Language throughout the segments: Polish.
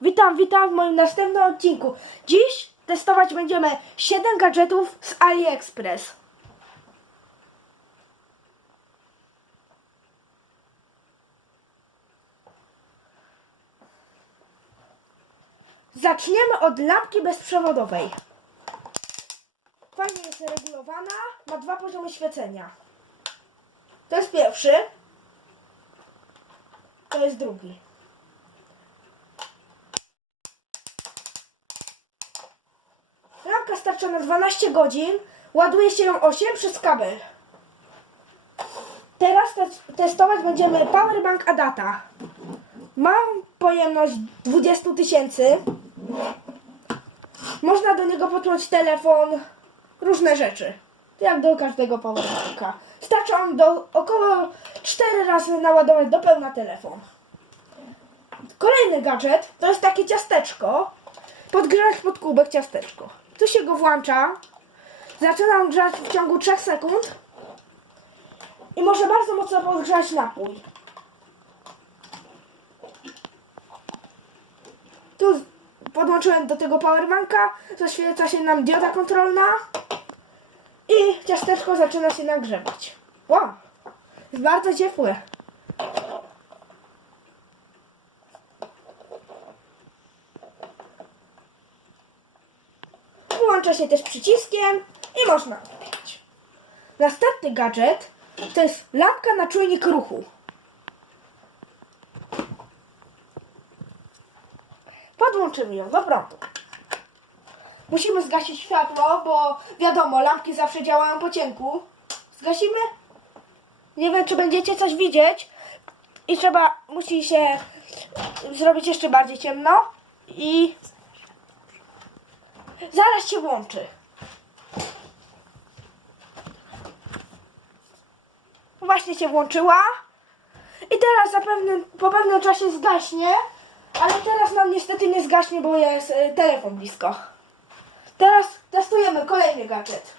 Witam, witam w moim następnym odcinku. Dziś testować będziemy 7 gadżetów z AliExpress. Zaczniemy od lampki bezprzewodowej. Fajnie jest regulowana, ma dwa poziomy świecenia. To jest pierwszy. To jest drugi. Lampka starcza na 12 godzin. Ładuje się ją 8 przez kabel. Teraz te- testować będziemy Powerbank Adata. Mam pojemność 20 tysięcy. Można do niego podłączyć telefon, różne rzeczy. Jak do każdego powerbanka. Starczy on do około 4 razy naładować do pełna telefon. Kolejny gadżet to jest takie ciasteczko. Podgrzać pod kubek ciasteczko. Tu się go włącza. Zaczyna on grzać w ciągu 3 sekund. I może bardzo mocno podgrzać napój. Tu podłączyłem do tego powerbanka. Zaświeca się nam dioda kontrolna. I ciasteczko zaczyna się nagrzewać. Wow! Jest bardzo ciepłe. Wyłącza się też przyciskiem i można. Następny gadżet to jest lampka na czujnik ruchu. Podłączymy ją do prądu. Musimy zgasić światło, bo wiadomo, lampki zawsze działają po cienku. Zgasimy? Nie wiem, czy będziecie coś widzieć. I trzeba, musi się zrobić jeszcze bardziej ciemno. I zaraz się włączy. Właśnie się włączyła. I teraz zapewne, po pewnym czasie zgaśnie. Ale teraz nam niestety nie zgaśnie, bo jest y, telefon blisko. Teraz testujemy kolejny gadżet.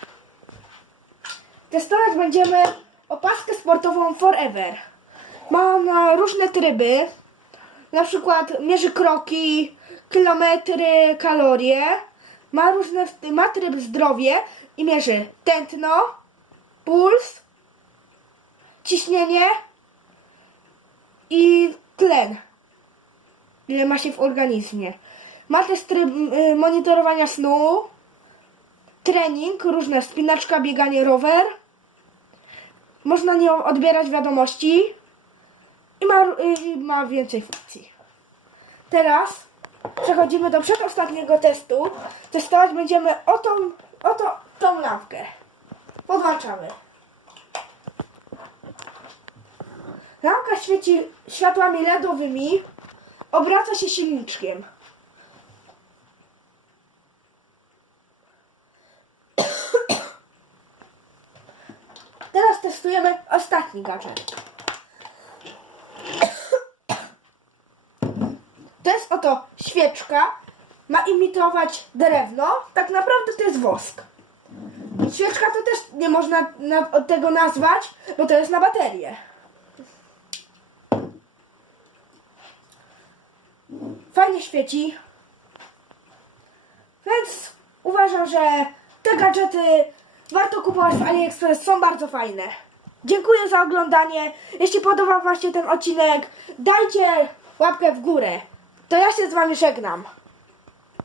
Testować będziemy opaskę sportową Forever. Ma ona różne tryby. Na przykład mierzy kroki, kilometry, kalorie. Ma różne, ma tryb zdrowie i mierzy tętno, puls, ciśnienie i tlen. Ile ma się w organizmie. Ma też tryb y, monitorowania snu, trening, różne spinaczka, bieganie, rower. Można nią odbierać wiadomości i ma, y, ma więcej funkcji. Teraz przechodzimy do przedostatniego testu. Testować będziemy o tą, o to, tą lampkę. Podłączamy. Lampka świeci światłami LEDowymi. Obraca się silniczkiem. Teraz testujemy ostatni gadżet. To jest oto świeczka. Ma imitować drewno. Tak naprawdę to jest wosk. Świeczka to też nie można na, od tego nazwać, bo to jest na baterię. Fajnie świeci. Więc uważam, że te gadżety warto kupować w AliExpress, są bardzo fajne. Dziękuję za oglądanie. Jeśli podobał Wam się ten odcinek, dajcie łapkę w górę. To ja się z Wami żegnam.